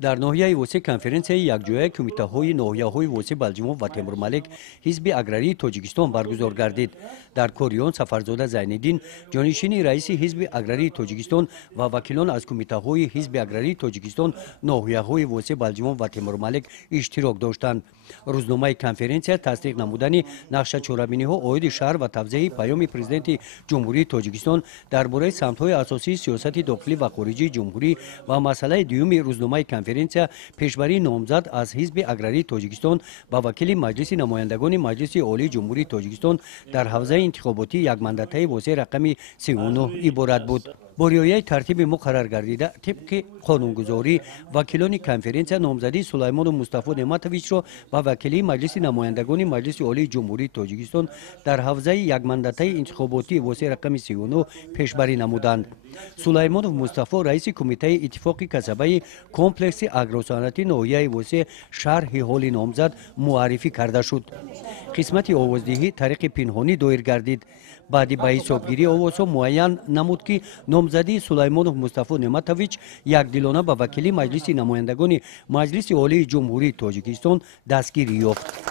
در ناحیه وسیع کنفرانسیای یکجایی کمیته‌های ناحیه‌های وسیع بلجیموف و تیمورملک حزب اگراری تاجیکستان برگزار گردید. در کوریون سفرزاده زینالدین جانشین رئیس حزب اگراری تاجیکستان و وکیلان از کمیته‌های حزب اگراری تاجیکستان ناحیه‌های وسیع بلجیموف و تیمورملک اشتراک داشتند. روزنامه کنفرانسیا تصدیق نمودن نقشه چهاربینی‌ها عاید شهر و توضیح پیام پرزیدنت جمهوری تاجیکستان درباره سمت‌های اساسی سیاست داخلی و خارجی جمهوری و مسئله دوم روزنامه کنفرانسیا پیشبری نامزد از حزب اگراری تاجیکستان با وکیل مجلس نمایندگان مجلس عالی جمهوری تاجیکستان در حوزه انتخاباتی یک ماندات‌های واسه رقم 39 عبارت بود. با رعایت ترتیب مقرر گردیده طبق قانونگذاری وکیلان کنفرانسیا نامزدی سلیمان مصطفی نعمتویچ را با وکیلی مجلس نمایندگان مجلس عالی جمهوری تاجیکستان در حوزه یک ماندات‌های انتخاباتی واسه رقم 39 پیشبری نمودند. سلیمان مصطفی رئیس کمیته اتفاق کسبه کمپلکس اگروصنعتی ناحیه وسیع شرح حال نامزد معرفی کرده شد. قسمت آوازدهی طریق پنهانی دایر گردید. بعد به حسابگیری آوازها معین نمود که نامزدی سلیمان مصطفی نعمتویچ یک دلانه به وکیلی مجلس نمایندگان مجلس عالی جمهوری تاجیکستان دستگیری یافت.